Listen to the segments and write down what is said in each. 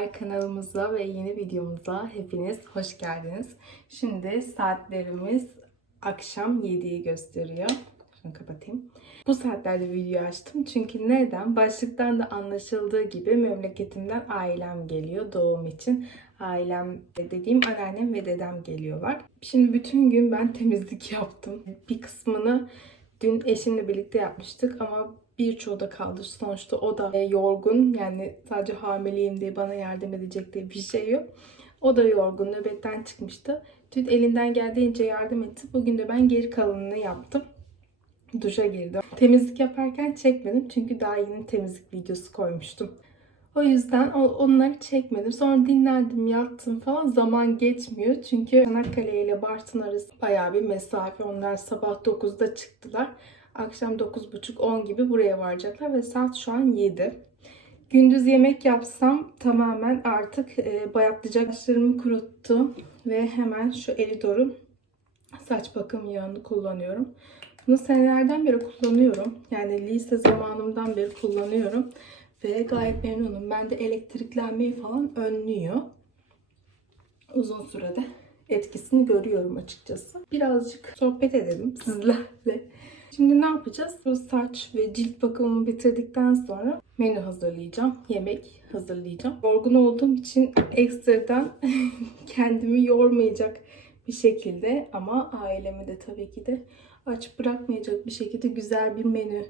Merhabalar kanalımıza ve yeni videomuza hepiniz hoş geldiniz. Şimdi saatlerimiz akşam 7'yi gösteriyor. Şunu kapatayım. Bu saatlerde video açtım çünkü neden? Başlıktan da anlaşıldığı gibi memleketimden ailem geliyor doğum için. Ailem dediğim anneannem ve dedem geliyorlar. Şimdi bütün gün ben temizlik yaptım. Bir kısmını dün eşimle birlikte yapmıştık ama birçoğu da kaldı. Sonuçta o da e, yorgun. Yani sadece hamileyim diye bana yardım edecek diye bir şey yok. O da yorgun. Nöbetten çıkmıştı. Dün elinden geldiğince yardım etti. Bugün de ben geri kalanını yaptım. Duşa girdim. Temizlik yaparken çekmedim. Çünkü daha yeni temizlik videosu koymuştum. O yüzden onları çekmedim. Sonra dinlendim, yattım falan. Zaman geçmiyor. Çünkü Çanakkale ile Bartın arası bayağı bir mesafe. Onlar sabah 9'da çıktılar. Akşam 9.30-10 gibi buraya varacaklar ve saat şu an 7. Gündüz yemek yapsam tamamen artık e, bayatlayacak saçlarımı kuruttum ve hemen şu Elidor'un saç bakım yağını kullanıyorum. Bunu senelerden beri kullanıyorum. Yani lise zamanımdan beri kullanıyorum ve gayet memnunum. Ben de elektriklenmeyi falan önlüyor. Uzun sürede etkisini görüyorum açıkçası. Birazcık sohbet edelim sizlerle. Şimdi ne yapacağız? Bu saç ve cilt bakımımı bitirdikten sonra menü hazırlayacağım. Yemek hazırlayacağım. Yorgun olduğum için ekstradan kendimi yormayacak bir şekilde ama ailemi de tabii ki de aç bırakmayacak bir şekilde güzel bir menü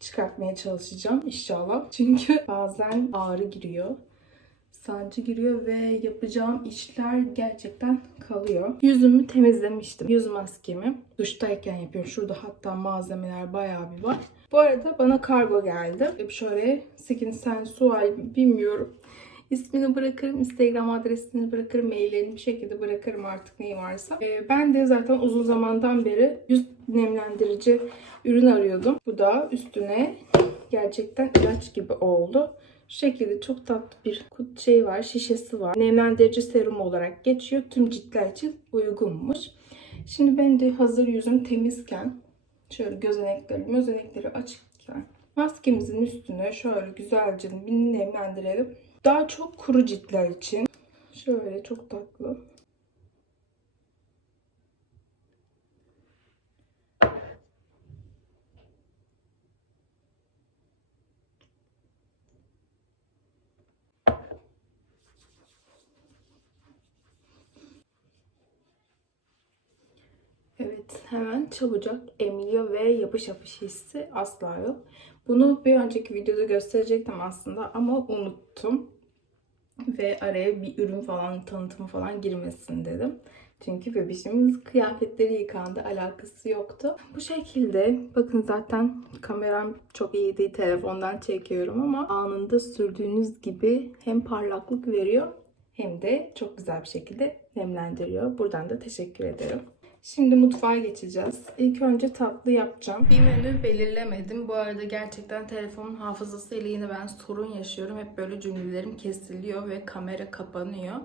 çıkartmaya çalışacağım inşallah. Çünkü bazen ağrı giriyor sancı giriyor ve yapacağım işler gerçekten kalıyor. Yüzümü temizlemiştim. Yüz maskemi duştayken yapıyorum. Şurada hatta malzemeler bayağı bir var. Bu arada bana kargo geldi. Şöyle Skin Sensual bilmiyorum. İsmini bırakırım, Instagram adresini bırakırım, maillerini bir şekilde bırakırım artık neyi varsa. Ee, ben de zaten uzun zamandan beri yüz nemlendirici ürün arıyordum. Bu da üstüne gerçekten ilaç gibi oldu. Şu şekilde çok tatlı bir kut şey var, şişesi var. Nemlendirici serum olarak geçiyor. Tüm ciltler için uygunmuş. Şimdi benim de hazır yüzüm temizken şöyle gözenekleri, gözenekleri açıkken maskemizin üstüne şöyle güzelce nemlendirelim. Daha çok kuru ciltler için şöyle çok tatlı. Hemen çabucak emiliyor ve yapış yapış hissi asla yok. Bunu bir önceki videoda gösterecektim aslında ama unuttum. Ve araya bir ürün falan, tanıtımı falan girmesin dedim. Çünkü bebişimiz kıyafetleri yıkandı, alakası yoktu. Bu şekilde, bakın zaten kameram çok iyi değil, telefondan çekiyorum ama anında sürdüğünüz gibi hem parlaklık veriyor hem de çok güzel bir şekilde nemlendiriyor. Buradan da teşekkür ederim. Şimdi mutfağa geçeceğiz. İlk önce tatlı yapacağım. Bir menü belirlemedim. Bu arada gerçekten telefonun hafızası ile yine ben sorun yaşıyorum. Hep böyle cümlelerim kesiliyor ve kamera kapanıyor.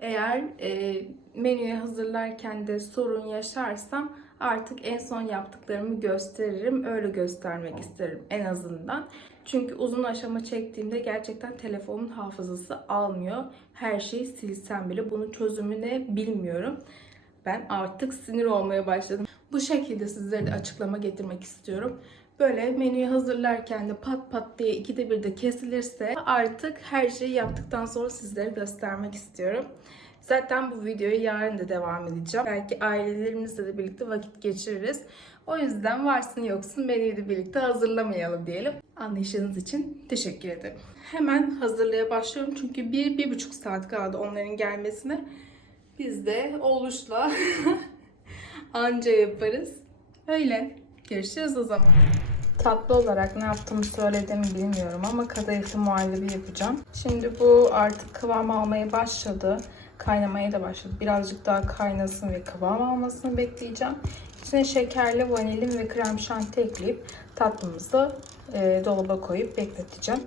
Eğer e, menüyü hazırlarken de sorun yaşarsam artık en son yaptıklarımı gösteririm. Öyle göstermek isterim en azından. Çünkü uzun aşama çektiğimde gerçekten telefonun hafızası almıyor. Her şeyi silsem bile bunun çözümü ne bilmiyorum ben artık sinir olmaya başladım. Bu şekilde sizlere de açıklama getirmek istiyorum. Böyle menüyü hazırlarken de pat pat diye ikide bir de kesilirse artık her şeyi yaptıktan sonra sizlere göstermek istiyorum. Zaten bu videoyu yarın da devam edeceğim. Belki ailelerimizle de birlikte vakit geçiririz. O yüzden varsın yoksun menüyü de birlikte hazırlamayalım diyelim. Anlayışınız için teşekkür ederim. Hemen hazırlığa başlıyorum çünkü bir, bir buçuk saat kaldı onların gelmesine. Biz de oluşla anca yaparız. Öyle. Görüşürüz o zaman. Tatlı olarak ne yaptığımı söyledim bilmiyorum ama kadayıflı muhallebi yapacağım. Şimdi bu artık kıvam almaya başladı. Kaynamaya da başladı. Birazcık daha kaynasın ve kıvam almasını bekleyeceğim. İçine şekerli vanilin ve krem şanti ekleyip tatlımızı e, dolaba koyup bekleteceğim.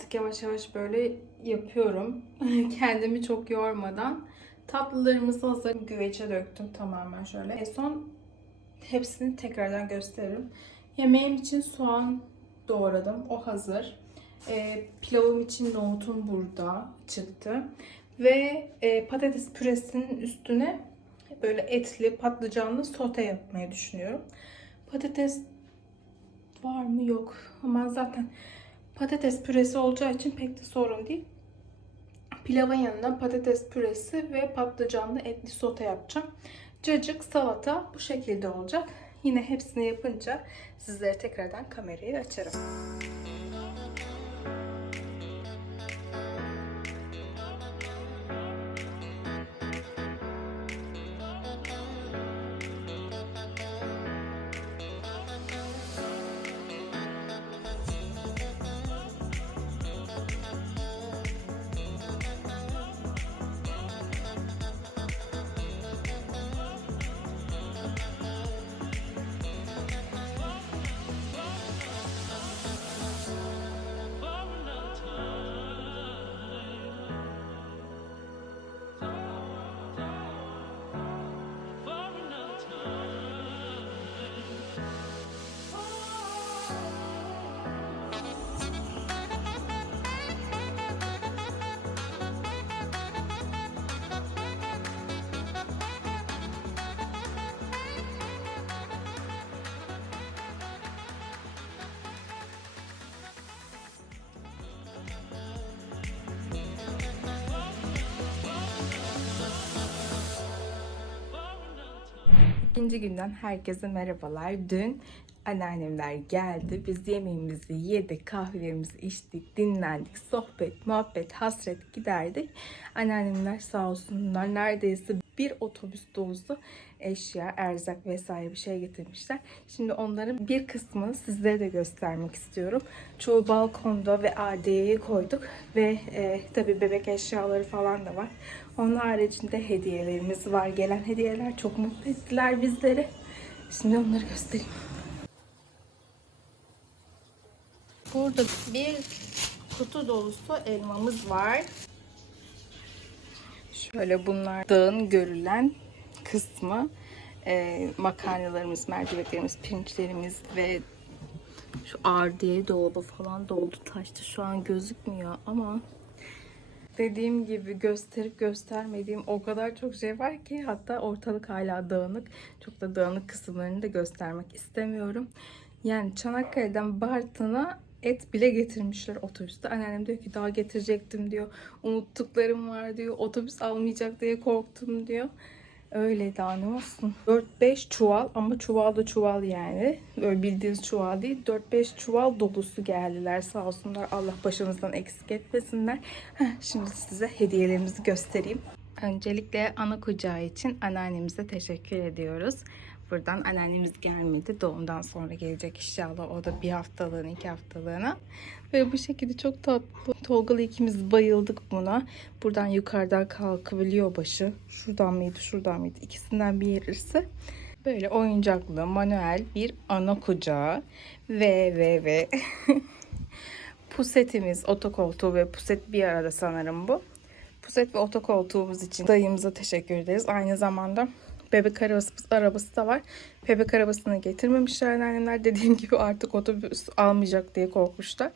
Artık yavaş yavaş böyle yapıyorum. Kendimi çok yormadan. Tatlılarımız hazır. Güveçe döktüm tamamen şöyle. En son hepsini tekrardan gösteririm. Yemeğim için soğan doğradım. O hazır. Ee, pilavım için nohutum burada çıktı. Ve e, patates püresinin üstüne böyle etli, patlıcanlı sote yapmayı düşünüyorum. Patates var mı? Yok. Ama zaten patates püresi olacağı için pek de sorun değil. Pilavın yanına patates püresi ve patlıcanlı etli sote yapacağım. Cacık, salata bu şekilde olacak. Yine hepsini yapınca sizlere tekrardan kamerayı açarım. İkinci günden herkese merhabalar. Dün anneannemler geldi. Biz yemeğimizi yedik, kahvelerimizi içtik, dinlendik, sohbet, muhabbet, hasret giderdik. Anneannemler sağ olsunlar neredeyse bir otobüs dolusu eşya, erzak vesaire bir şey getirmişler. Şimdi onların bir kısmını sizlere de göstermek istiyorum. Çoğu balkonda ve AD'ye koyduk ve e, tabii bebek eşyaları falan da var. Onun haricinde hediyelerimiz var. Gelen hediyeler çok mutlu ettiler bizleri. Şimdi onları göstereyim. Burada bir kutu dolusu elmamız var. Şöyle bunlar dağın görülen kısmı. Ee, makarnalarımız, mercimeklerimiz, pirinçlerimiz ve şu ardiye dolabı falan doldu taştı. Şu an gözükmüyor ama dediğim gibi gösterip göstermediğim o kadar çok şey var ki hatta ortalık hala dağınık. Çok da dağınık kısımlarını da göstermek istemiyorum. Yani Çanakkale'den Bartın'a et bile getirmişler otobüste. Anneannem diyor ki daha getirecektim diyor. Unuttuklarım var diyor. Otobüs almayacak diye korktum diyor. Öyle daha ne olsun. 4-5 çuval ama çuval da çuval yani. Böyle bildiğiniz çuval değil. 4-5 çuval dolusu geldiler sağ olsunlar. Allah başımızdan eksik etmesinler. Heh, şimdi size hediyelerimizi göstereyim. Öncelikle ana kucağı için anneannemize teşekkür ediyoruz. Buradan anneannemiz gelmedi. Doğumdan sonra gelecek inşallah. O da bir haftalığına, iki haftalığına. Ve bu şekilde çok tatlı. Tolgalı ikimiz bayıldık buna. Buradan yukarıdan kalkabiliyor başı. Şuradan mıydı, şuradan mıydı? İkisinden bir yerisi. Böyle oyuncaklı, manuel bir ana kucağı. Ve ve ve pusetimiz, otokoltuğu ve puset bir arada sanırım bu. Puset ve otokoltuğumuz için dayımıza teşekkür ederiz. Aynı zamanda bebek arabası, arabası da var. Bebek arabasını getirmemişler anneannemler. Dediğim gibi artık otobüs almayacak diye korkmuşlar.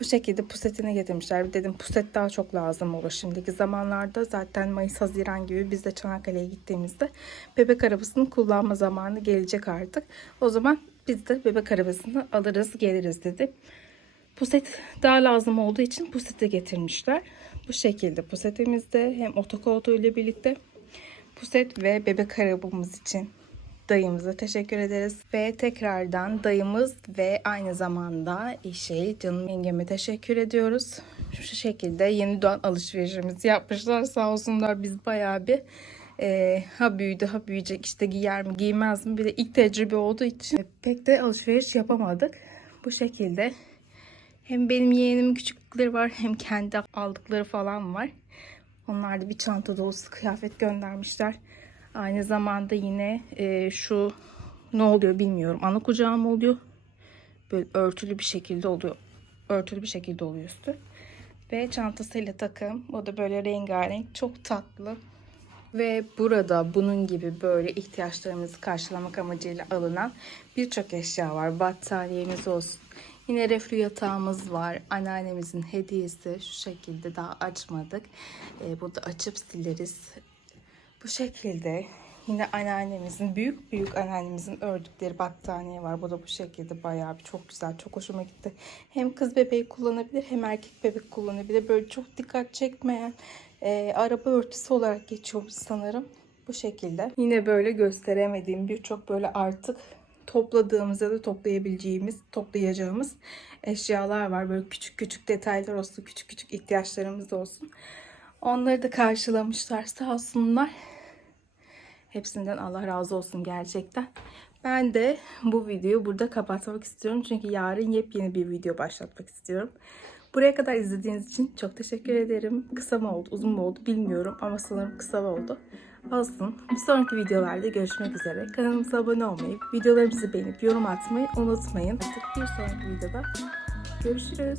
Bu şekilde pusetini getirmişler. Dedim puset daha çok lazım olur şimdiki zamanlarda. Zaten Mayıs-Haziran gibi biz de Çanakkale'ye gittiğimizde bebek arabasını kullanma zamanı gelecek artık. O zaman biz de bebek arabasını alırız geliriz dedi. Puset daha lazım olduğu için puseti getirmişler. Bu şekilde pusetimizde hem otokoltuğu ile birlikte puset ve bebek arabamız için dayımıza teşekkür ederiz. Ve tekrardan dayımız ve aynı zamanda eşi canım yengeme teşekkür ediyoruz. Şu şekilde yeni doğan alışverişimizi yapmışlar sağ olsunlar biz bayağı bir e, ha büyüdü ha büyüyecek işte giyer mi giymez mi bir de ilk tecrübe olduğu için pek de alışveriş yapamadık. Bu şekilde hem benim yeğenimin küçüklükleri var hem kendi aldıkları falan var. Onlar da bir çanta dolusu kıyafet göndermişler. Aynı zamanda yine e, şu ne oluyor bilmiyorum. Ana kucağı mı oluyor? Böyle örtülü bir şekilde oluyor. Örtülü bir şekilde oluyor üstü. Ve çantasıyla takım. O da böyle rengarenk. Çok tatlı. Ve burada bunun gibi böyle ihtiyaçlarımızı karşılamak amacıyla alınan birçok eşya var. Battaniyemiz olsun. Yine reflü yatağımız var. Anneannemizin hediyesi şu şekilde daha açmadık. Ee, burada açıp sileriz. Bu şekilde yine anneannemizin büyük büyük anneannemizin ördükleri battaniye var. Bu da bu şekilde bayağı bir çok güzel. Çok hoşuma gitti. Hem kız bebeği kullanabilir hem erkek bebek kullanabilir. Böyle çok dikkat çekmeyen e, araba örtüsü olarak geçiyormuş sanırım. Bu şekilde. Yine böyle gösteremediğim birçok böyle artık topladığımız ya da toplayabileceğimiz, toplayacağımız eşyalar var. Böyle küçük küçük detaylar olsun, küçük küçük ihtiyaçlarımız olsun. Onları da karşılamışlar sağ olsunlar. Hepsinden Allah razı olsun gerçekten. Ben de bu videoyu burada kapatmak istiyorum. Çünkü yarın yepyeni bir video başlatmak istiyorum. Buraya kadar izlediğiniz için çok teşekkür ederim. Kısa mı oldu, uzun mu oldu bilmiyorum ama sanırım kısa oldu. Olsun. Bir sonraki videolarda görüşmek üzere. Kanalımıza abone olmayı, videolarımızı beğenip yorum atmayı unutmayın. Artık bir sonraki videoda görüşürüz.